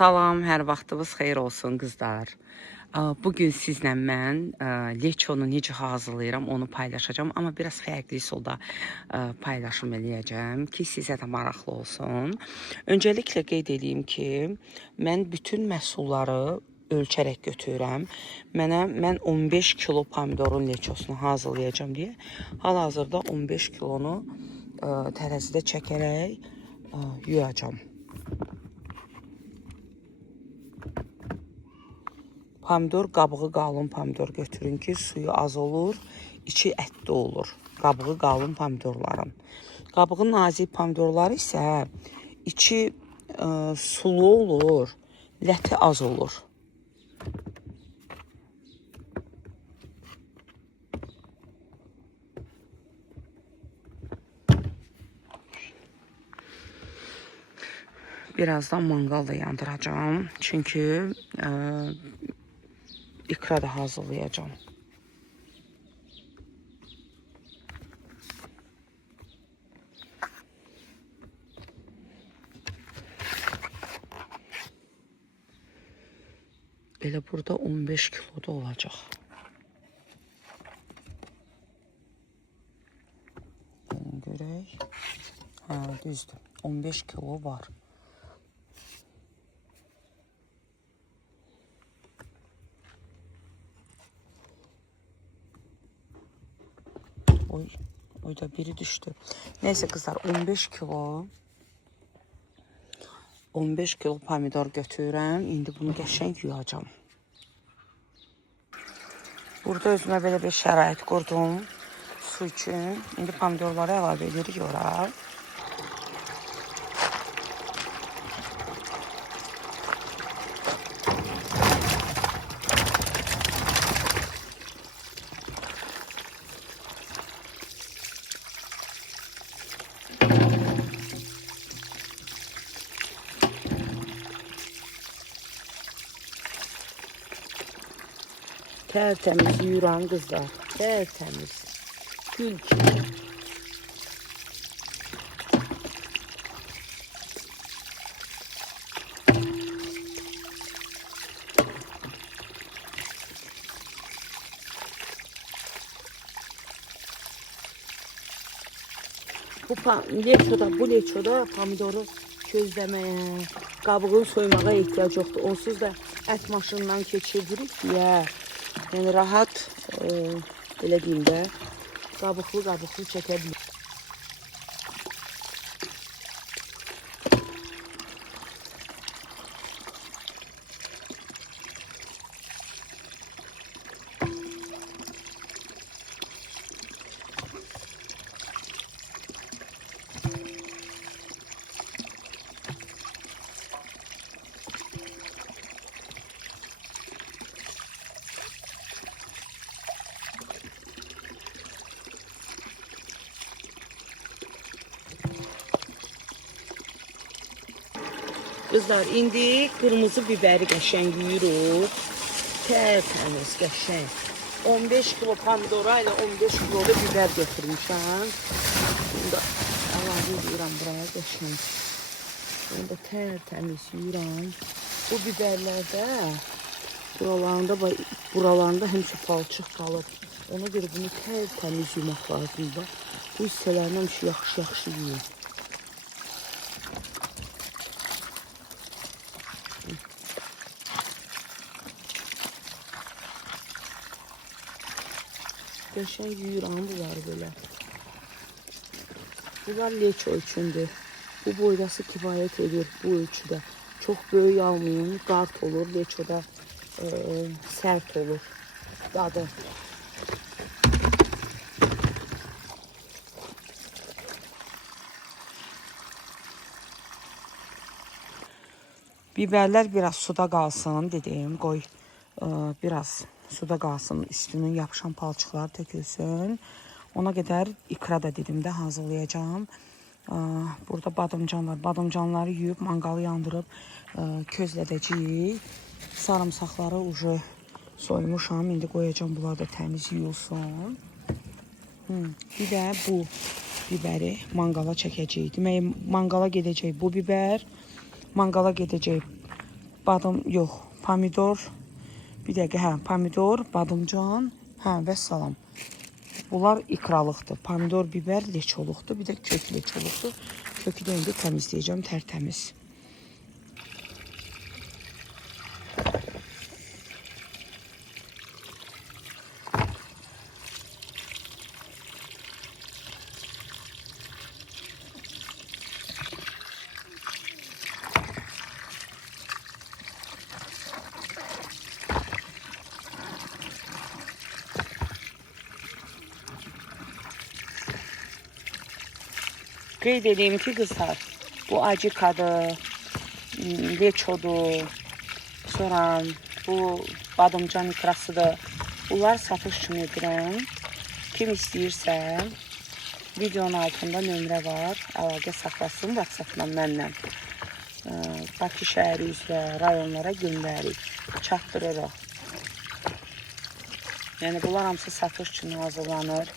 Salam, hər vaxtınız xeyir olsun qızlar. Bugün sizlə mən leçonu necə hazırlayıram onu paylaşacağım. Amma biraz fərqli üsulda paylaşım eləyəcəm ki, sizə də maraqlı olsun. Öncəliklə qeyd edeyim ki, mən bütün məhsulları ölçərək götürürəm. Mən 15 kilo pomidorun leçosunu hazırlayacağım deyə hal-hazırda 15 kilonu tərəzidə çəkərək yuyacağım. Pomidor qabığı qalın pomidor götürün ki, suyu az olur, içi ətli olur. Qabığı qalın pomidorların. Qabığı nazik pomidorları isə içi sulu olur, ləti az olur. Birazdan mangal da yandıracağım. Çünkü ikra da hazırlayacağım. Elə burada 15 kilo da olacaq. Gelin görək. Hə, düzdür. 15 kilo var. Oy da biri düştü. Neyse kızlar 15 kilo pomidor götürürəm. İndi bunu qəşəng yuyacağım. Burada özümə belə bir şərait qurdum su üçün. İndi pomidorları əlavə edirik ora. Tertemiz yuyuran kızlar. Tertemiz. Gül gibi. Bu leçoda pomidoru közləməyə, qabığını soymağa ehtiyac yoxdur. Onsuz da ət maşından keçiririk deyə. Yəni rahat, belə deyim də, qabıqlı çəkə bilir. Kızlar, indi kırmızı biberi qəşəng yuyuruq. Tərtəmiz, qəşəng. 15 kilo pomidora ilə 15 kilo da biber götürmüşəm. Bunu da əlavə edirəm buraya qəşəng. Bunu da tərtəmiz yuyuram. Bu biberlərdə buralarında həmişə palçıq qalır. Ona görə bunu tərtəmiz yumaq lazımdır. Bu hissələrini həmişə yaxşı yuyun. Qəşəng yuyuram bunları belə. Bunlar leço üçündür. Bu boydası kifayət edir bu ölçüdə. Çox böyük almayın, qart olur, leçoda sərt olur dadı. Biberlər biraz suda qalsın dedim, qoy biraz suda qalsın, üstünün yapışan palçıqları tökülsün. Ona qədər ikra da dedim də hazırlayacağım. Burada badımcan var. Badımcanları yuyub, mangalı yandırıb közlədəcəyik. Sarımsaqları ucu soymuşam. İndi qoyacağım, bunlar da təmiz yuyulsun. Bir də bu biberi mangala çəkəcəyik. Demək, mangala gedəcək bu biber. Mangala gedəcək yox, pomidor, bir dəqiqə, pomidor, badımcan, və salam. Bunlar ikralıqdır. Pomidor, biber, leçoluqdur, bir də kök leçoluqdur. Kökü də indi təmizləyəcəm, tərtəmiz. Qeyd edeyim ki, qızlar, bu acikadır, leçodur, sonra bu badımcan ikrasıdır. Bunlar satış üçün edirəm. Kim istəyirsə, videonun altında nömrə var, əlaqə saxlasın WhatsApp-la mənlə. Bakı şəhəri üzrə rayonlara göndərik, çatdırırıq. Yəni, bunlar hamısı satış üçün hazırlanır.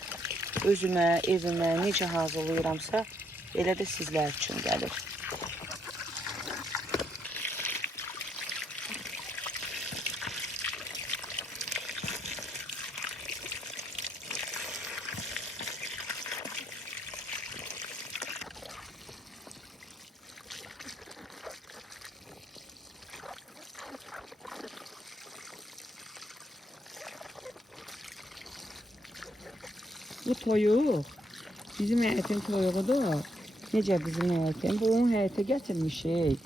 Özümə, evimə necə hazırlayıramsa, elə də sizlər üçün gəlir. Bu toyuq, bizim həyətin toyuğudur. Necə bizim həyətin? Bu onun həyətə gətirmişik.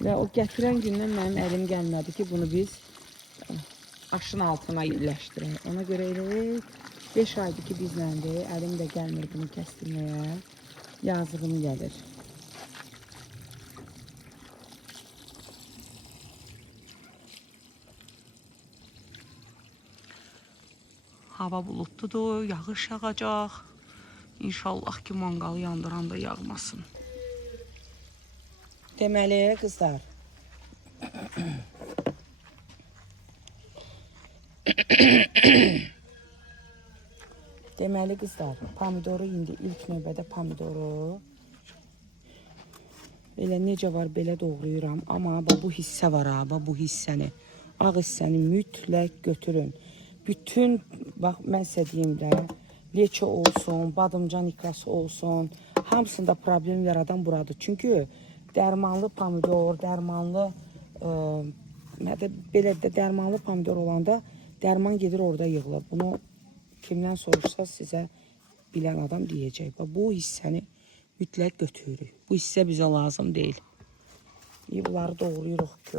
Və o gətirən gündən mənim əlim gəlmədi ki, bunu biz aşın altına yerləşdirək. Ona görə elə 5 aydır ki, bizləndir. Əlim də gəlmir bunu kəstirməyə. Yazığım gəlir. Hava bulutludur, yağış yağacaq. İnşallah ki, manqalı yandıranda yağmasın. Deməli, qızlar. Deməli, qızlar, pomidoru indi ilk növbədə pomidoru elə necə var, belə doğrayıram. Amma bu hissə var, bu hissəni. Ağ hissəni mütləq götürün. Bütün, bax, mən sizə deyim də, leço olsun, badımcan ikrası olsun, hamısında problem yaradan buradır. Çünki dərmanlı pomidor, dərmanlı, belə də dərmanlı pomidor olanda dərman gedir orada yığılır. Bunu kimdən soruşsa sizə bilən adam deyəcək. Bu hissəni mütləq götürürük. Bu hissə bizə lazım deyil. Bunları doğrayırıq ki,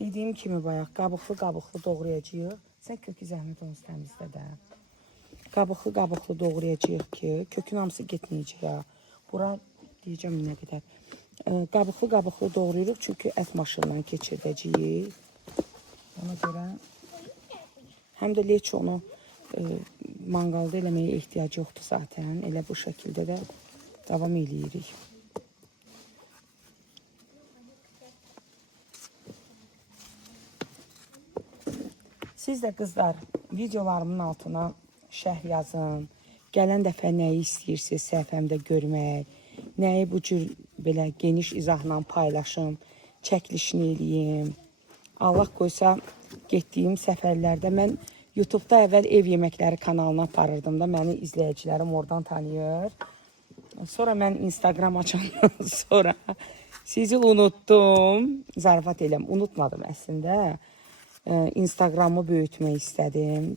dediyim kimi bayaq, qabıqlı doğrayacağıq. Sən kökü zəhmət onu təmizlə də. Qabıqlı doğrayacağıq ki, kökün hamısı getməyəcək. Bura deyəcəm nə qədər. Qabıqlı doğrayırıq çünki ət maşından keçirdəcəyik. Ona görə həm də leçonu manqalda eləməyə ehtiyac yoxdur zaten. Elə bu şəkildə də davam eləyirik. Siz də qızlar videolarımın altına şərh yazın. Gələn dəfə nəyi istəyirsiniz səhifəmdə görmək, nəyi bu cür belə geniş izahla paylaşım, çəkilişini eləyim. Allah qoysa getdiyim səfərlərdə mən YouTube'da əvvəl ev yeməkləri kanalına aparırdım da, məni izləyicilərim oradan tanıyır. Sonra mən Instagram açandan sonra sizi unuttum. Zarafat eləm, unutmadım əslində. Instagramı böyütmək istədim.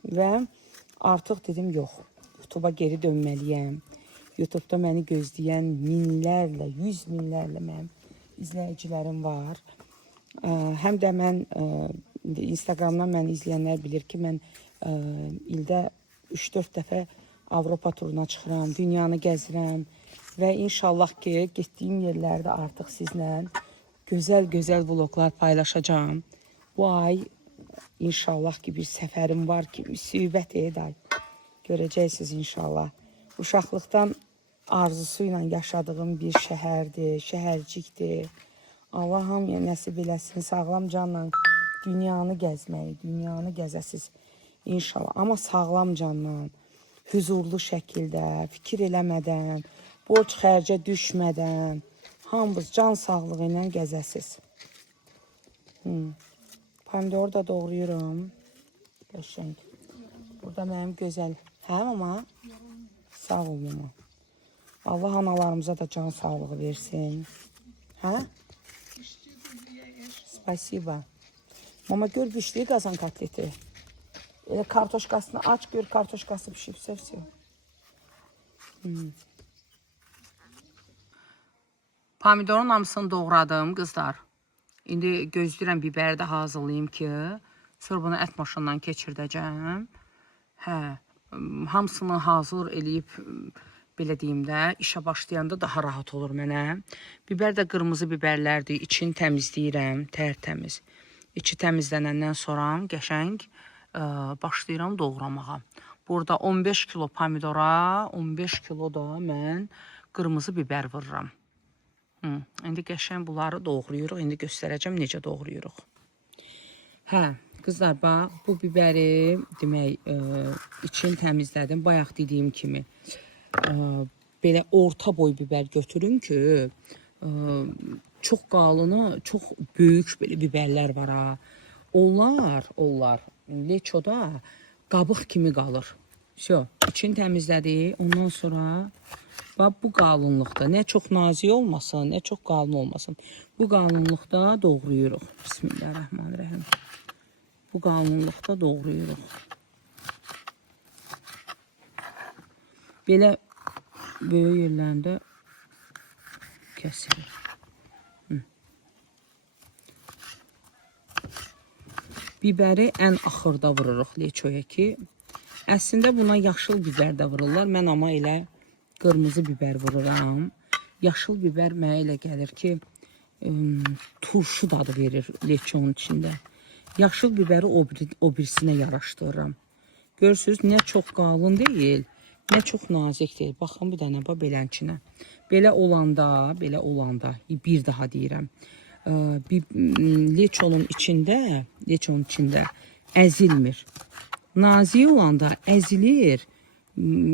Və artıq dedim, yox, YouTube'a geri dönməliyəm. YouTube'da məni gözləyən minlərlə, 100 minlərlə mənim izləyicilərim var. Həm də mən Instagramdan məni izləyənlər bilir ki, mən ildə 3-4 dəfə Avropa turuna çıxıram, dünyanı gəzirəm və inşallah ki, getdiyim yerlərdə artıq sizlə gözəl vloglar paylaşacağım. Bu ay inşallah ki, bir səfərim var ki, müsibət eday. Görəcəksiniz inşallah. Uşaqlıqdan arzusu ilə yaşadığım bir şəhərdir, şəhərcikdir. Allah hamıya nəsib eləsin, sağlam canla dünyanı gəzməyi, dünyanı gəzəsiz inşallah. Amma sağlam canla, huzurlu şəkildə, fikir eləmədən, borc xərcə düşmədən, hamımız can sağlığı ilə gəzəsiz. Pomidor da doğrayıram. Qəşəng. Burada mənim gözəl. Hə mama? Sağ ol mama. Allah analarımıza da can sağlığı versin. Hə? Spasiba. Mama gör bişdiyi qazan kotleti. Elə kartoşkasını aç gör, kartoşkası pişibsə vəsə. Pomidorun hamısını doğradım qızlar. İndi gözləyirəm biberi də hazırlayayım ki, sonra bunu ət maşından keçirdəcəm. Hə, hamısını hazır eləyib, belə deyim də, işə başlayanda daha rahat olur mənə. Biber də qırmızı biberlərdir, içini təmizləyirəm, tərtəmiz. İçi təmizlənəndən sonra qəşəng başlayıram doğramağa. Burada 15 kilo pomidora, 15 kilo da mən qırmızı biber vururam. İndi qəşəng bunları doğrayırıq. İndi göstərəcəm necə doğrayırıq. Hə, qızlar, bax, bu biberi demək, içini təmizlədim. Bayaq dediyim kimi, belə orta boy biber götürün ki, çox qalını, çox böyük belə biberlər var ha. Onlar leçoda qabıq kimi qalır. İçini təmizlədik. Ondan sonra bax, bu qalınlıqda, nə çox nazik olmasın, nə çox qalın olmasın. Bu qalınlıqda doğrayırıq. Bismillahirrahmanirrahim. Bu qalınlıqda doğrayırıq. Belə böyük yerlərində kəsilir. Biberi ən axırda vururuq leçoya ki, əslində buna yaşıl biber də vururlar. Mən amma elə qırmızı biber vururam. Yaşıl biber mənə elə gəlir ki, turşu dadı verir leçonun içində. Yaşıl biberi o birisinə yaraşdırıram. Görürsünüz, nə çox qalın deyil, nə çox nazik deyil. Baxın, bir dənə belənçinə. Belə olanda, bir daha deyirəm, leçonun içində əzilmir. Nazik olanda əzilir,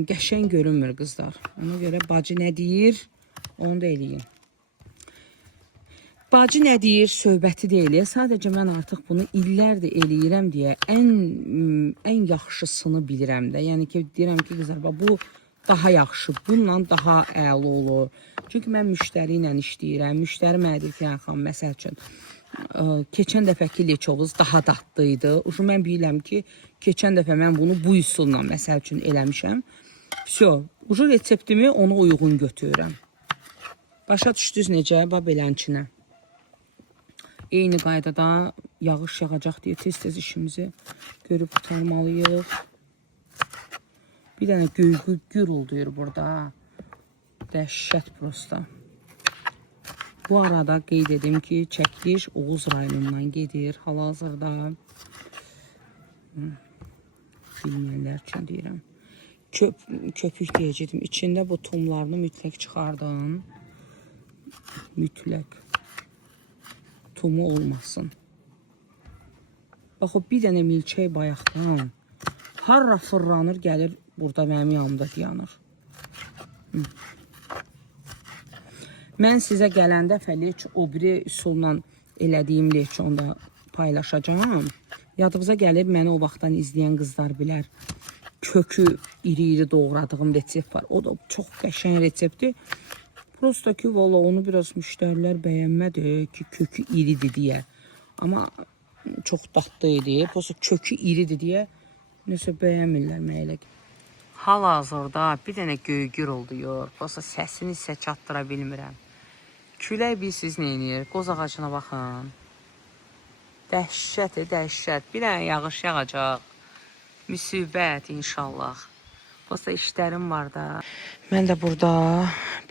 qəşəng görünmür qızlar. Ona görə bacı nə deyir, onu da eləyin. Bacı nə deyir, söhbəti deyil. Sadəcə mən artıq bunu illərdir eləyirəm deyə ən yaxşısını bilirəm də. Yəni ki, deyirəm ki, qızlar, bu daha yaxşı, bununla daha əla olur. Çünki mən müştəri ilə işləyirəm. Müştəri mənə deyir ki, xanım, məsəl üçün, keçən dəfəki leçovuz daha dadlıydı. Mən bilirəm ki, keçən dəfə mən bunu bu üsulla məsəl üçün eləmişəm. Reseptimi ona uyğun götürürəm. Başa düşdünüz necə? Belənçinə. Eyni qaydada yağış yağacaq deyə tez-tez işimizi görüb qutarmalıyıq. Bir dənə gül oldu burada. Dəhşət prosta. Bu arada qeyd edim ki, çəkiliş Oğuz rayonundan gedir hal-hazırda. Bilməyənlər üçün deyirəm. Köpük deyəcəkdim. İçində bu tumlarını mütləq çıxardım. Mütləq. Tumu olmasın. Bax, o bir dənə milçək bayaqdan harra fırlanır, gəlir burada mənim yanımda dayanır. Mən sizə gələn dəfə o biri üsulla elədiyim leçonu da paylaşacağım. Yadınıza gəlir, məni o vaxtdan izləyən qızlar bilər. Kökü iri-iri doğradığım resept var. O da çox qəşəng reseptdir. Prosta ki, valla onu biraz müştərilər bəyənmədi ki, kökü iridir deyə. Amma çox dadlı idi. Prosta kökü iridir deyə nəsə bəyənmirlər mənə elə. Hal-hazırda bir dənə göygür oldu. Prosta səsini isə çatdıra bilmirəm. Külək bilsiz nə edir? Qoz ağacına baxın. Dəhşət, dəhşət. Bir dənə yağış yağacaq. Müsibət inşallah. Prosta işlərim var da. Mən də burada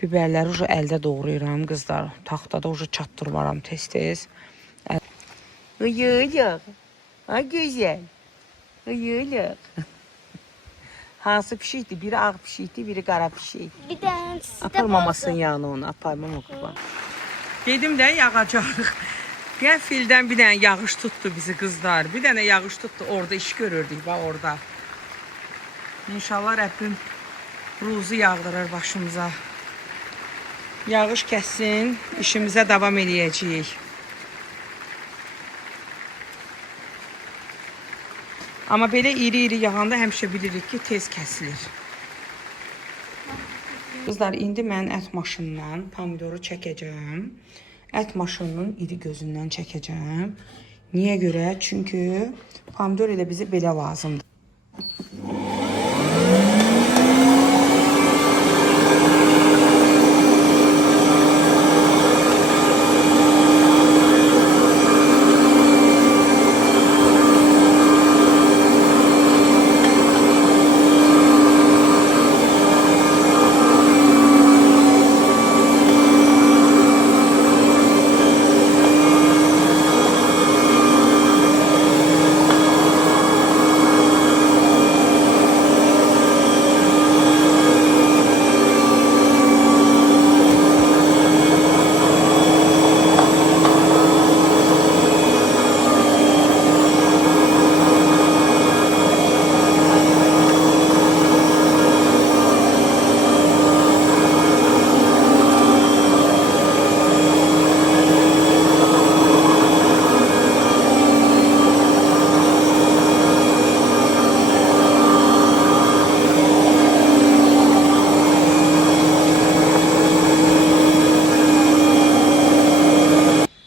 biberləri əldə doğrayıram qızlar. Taxtada çatdırmaram tez-tez. Uyuyuq. Ha, gözəl. Uyuyuq. Hansı pişikdir? Biri ağ pişikdir, biri qara pişik. Bir dənə apar mamasının yanına onu, apar mama qurban. Dedim də yağacaq. Qəfildən bir dənə yağış tutdu bizi qızlar. Bir dənə yağış tutdu, orada iş görürdük, bax orada. İnşallah Rəbbim ruzu yağdırır başımıza. Yağış kəssin, işimizə davam edəcəyik. Amma belə iri-iri yağanda həmişə bilirik ki, tez kəsilir. Qızlar, indi mən ət maşınından pomidoru çəkəcəm. Ət maşınının iri gözündən çəkəcəm. Niyə görə? Çünki pomidor elə bizə belə lazımdır.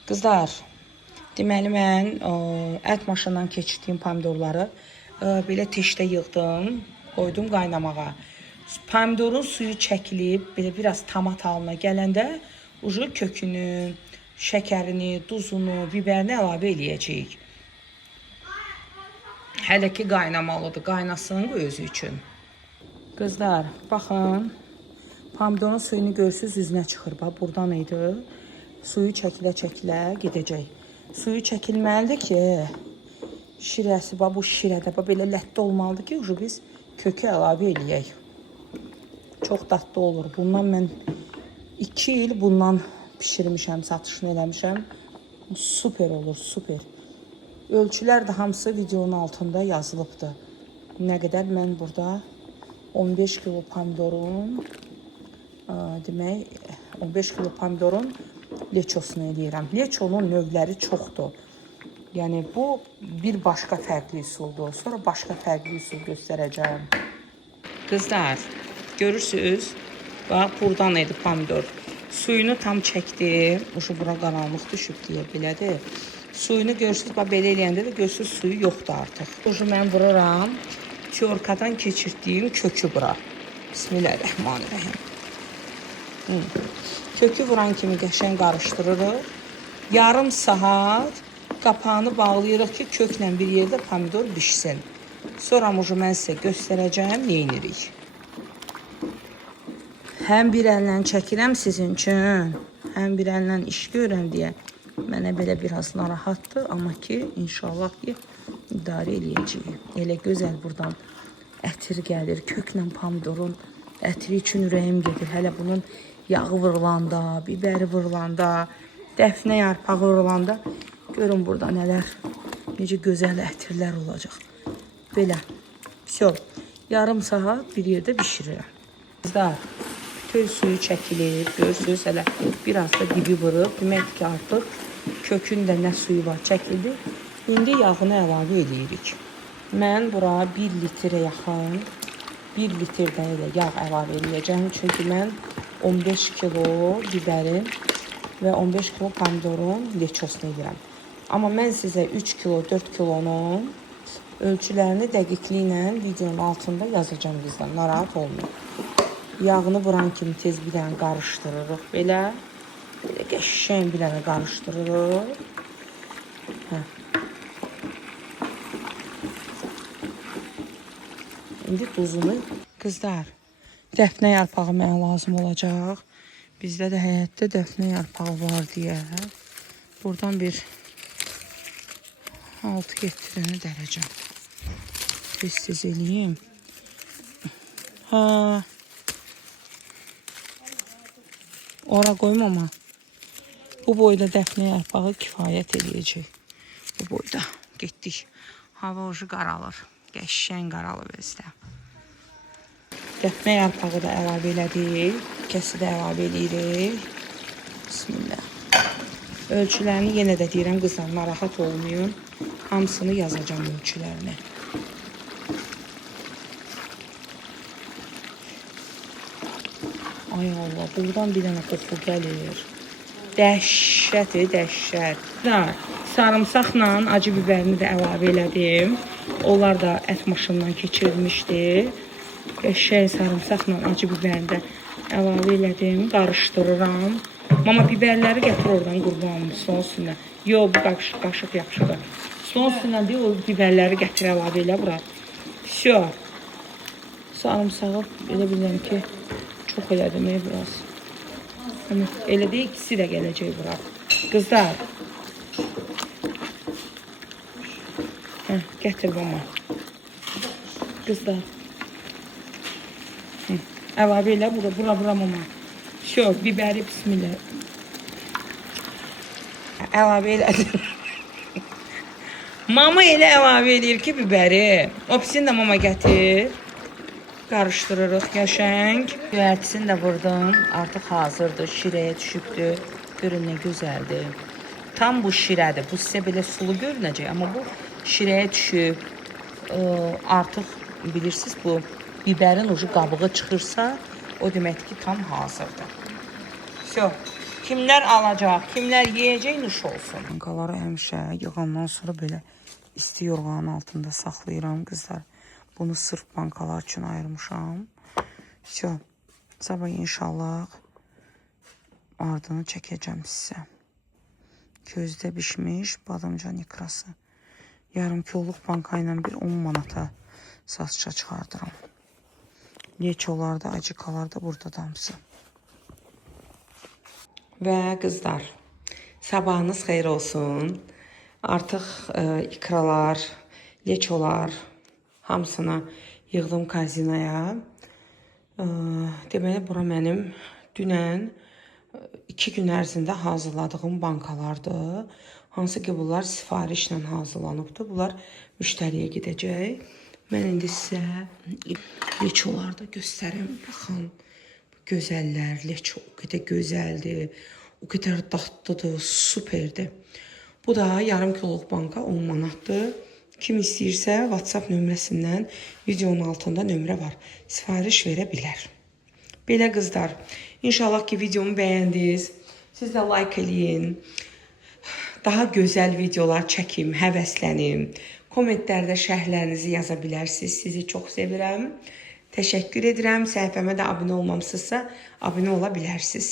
Qızlar, deməli mən ət maşından keçirdiyim pomidorları belə teşdə yığdım, qoydum qaynamağa. Pomidorun suyu çəkilib, belə biraz tomat halına gələndə ucu kökünü, şəkərini, duzunu, bibərini əlavə eləyəcəyik. Hələ ki qaynamalıdır, qaynasın özü üçün. Qızlar, baxın, pomidorun suyunu görürsünüz, üzünə çıxır. Bax, buradan idi. Suyu çəkilə-çəkilə gedəcək. Suyu çəkilməlidir ki, şirəsi, bu şirədə belə lətdə olmalıdır ki, biz kökü əlavə eləyək. Çox dadlı olur. Bundan mən 2 il bundan pişirmişəm, satışını eləmişəm. Super olur, super. Ölçülər də hamısı videonun altında yazılıbdır. Nə qədər mən burada 15 kilo pomidorun, demək, 15 kilo pomidorun leçosunu eləyirəm. Leçonun növləri çoxdur. Yəni bu bir başqa fərqli üsuldur. Sonra başqa fərqli üsul göstərəcəm. Qızlar, görürsünüz? Bax, buradan idi pomidor. Suyunu tam çəkdi. Uşu bura qaranlıq düşüb deyə belədir. Suyunu görürsünüz, bax belə eləyəndə də görürsünüz suyu yoxdur artıq. Uşu mən vururam. Tyorkadan keçirdiyim kökü bura. Bismillahirrahmanirrahim. Kökü vuran kimi qəşəng qarışdırırıq. Yarım saat qapağını bağlayırıq ki, köklə bir yerdə pomidor bişsin. Sonra mən sizə göstərəcəm, neyinirik. Həm bir əllə çəkirəm sizin üçün, həm bir əllə iş görəm deyə mənə belə biraz narahatdır. Amma ki, inşallah ki, idarə eləyəcəyik. Elə gözəl buradan ətir gəlir, köklə pomidorun ətri üçün ürəyim gedir. Hələ bunun yağı vurulanda, biberi vurulanda, dəfnə yarpağı vurulanda görün burada nələr, necə gözəl ətirlər olacaq. Belə. Vəsə, yarım saat bir yerdə bişirirəm. Qızlar, bütün suyu çəkilir, görürsünüz, hələ biraz da dibi vurub. Demək ki, artıq kökün də nə suyu var çəkildi. İndi yağını əlavə edirik. Mən bura 1 litrə yaxın, 1 litrdə elə yağ əlavə edəcəm. Çünki mən 15 kilo biberin və 15 kilo pomidorun leçosunu edirəm. Amma mən sizə 3 kilo, 4 kilonun ölçülərini dəqiqliklə videonun altında yazacağım qızlar. Narahat olmayın. Yağını vuran kimi tez bir dənə qarışdırırıq. Belə qəşəng bir dənə qarışdırırıq. İndi duzunu. Qızlar, dəfnə yarpağı mənə lazım olacaq. Bizdə də həyətdə dəfnə yarpağı var deyə. Buradan bir 6-7 dənə dərəcəm. Tez eləyim. Ora qoymama. Bu boyda dəfnə yarpağı kifayət eləyəcək. Bu boyda. Getdik. Hava ucu qaralır. Qəşəng qaralır bizdə. Dəfnə yarpağı da əlavə elədik. Kəsi də əlavə edirik. Bismillah. Ölçülərini yenə də deyirəm qızlar, narahat olmayın. Hamısını yazacağım ölçülərini. Ay Allah, buradan bir dənə qoxu gəlir. Dəhşət, dəhşət. Sarımsaqla acı biberini də əlavə elədim. Onlar da ət maşından keçirilmişdi. Qəşəng sarımsaqla acı biberini də əlavə elədim. Qarışdırıram. Mama biberləri gətir oradan qurbanım. Son üstündən. Yox, bu qaşıq yaxşıdır. Son üstündən deyil, o biberləri gətir əlavə elə bura. Всё. Sarımsağı elə bilirəm ki, çox elədim biraz. Elə də ikisi də gələcək bura. Qızlar. Gətir bana. Qızlar. Əlavə elə bura mama. Şo, biberi bismillah. Əlavə elədim. Mama elə əlavə edir ki, biberi. Opisini də mama gətir. Qarışdırırıq qəşəng. Göyərtisini də vurdum. Artıq hazırdır. Şirəyə düşübdür. Görün nə gözəldir. Tam bu şirədir. Bu sizə belə sulu görünəcək. Amma bu şirəyə düşüb. Artıq bilirsiniz bu biberin ucu qabığı çıxırsa o deməkdir ki tam hazırdır. Всё. Kimlər alacaq, kimlər yeyəcək nuş olsun. Bankaları həmişə yığandan sonra belə isti yorğanın altında saxlayıram qızlar. Bunu sırf bankalar üçün ayırmışam. Всё. Sabah inşallah ardını çəkəcəm sizə. Közdə bişmiş badamcan ikrası. Yarım kiloluq banka ilə bir 10 manata satışa çıxardıram. Leçolarda, acıkalarda burada damsı. Və qızlar, sabahınız xeyir olsun. Artıq ikralar, leçolar hamısını yığdım kazinaya. Deməli, bura mənim dünən 2 gün ərzində hazırladığım bankalardır. Hansı ki bunlar sifarişlə hazırlanıbdır. Bunlar müştəriyə gedəcək. Mən indi sizə leçolarda göstərim. Baxın, gözəllər, leço o qədər gözəldir, o qədər dadlıdır, superdir. Bu da yarım kiloluq banka 10 manatdır. Kim istəyirsə WhatsApp nömrəsindən videonun altında nömrə var. Sifariş verə bilər. Belə qızlar, inşallah ki videomu bəyəndiniz. Siz də like eləyin. Daha gözəl videolar çəkim, həvəslənim. Kommentlərdə şərhlərinizi yaza bilərsiniz. Sizi çox sevirəm. Təşəkkür edirəm. Səhifəmə də abunə olmamısınızsa abunə ola bilərsiniz.